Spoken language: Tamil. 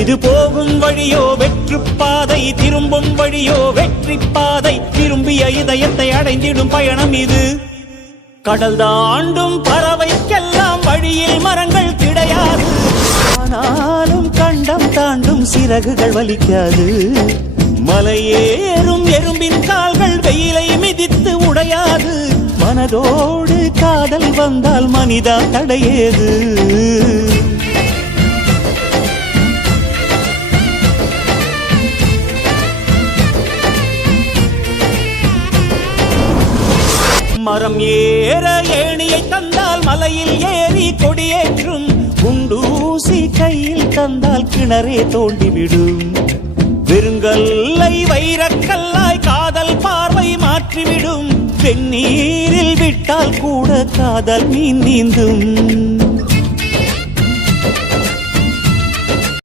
இது போகும் வழியோ வெற்று பாதை, திரும்பும் வழியோ வெற்றி பாதை. திரும்பிய இதயத்தை அடைந்திடும் பயணம் இது. கடல் தாண்டும் பறவைக்கெல்லாம் வழியில் மரங்கள் கிடையாது. ஆனாலும் கண்டம் தாண்டும் சிறகுகள் வலிக்காது. மலையேறும் எறும்பின் கால்கள் வெயிலை மிதித்து உடையாது. மனதோடு காதல் வந்தால் மனிதா தடையேது. மரம் ஏற ஏணியை தந்தால் மலையில் ஏறி கொடியேற்றும். குண்டூசி கையில் தந்தால் கிணறே தோண்டிவிடும். வெறுங்கல்லை வைரக்கல்லாய் காதல் பார்வை மாற்றிவிடும். வெந்நீரில் விட்டால் கூட காதல் மீன் நீந்தும்.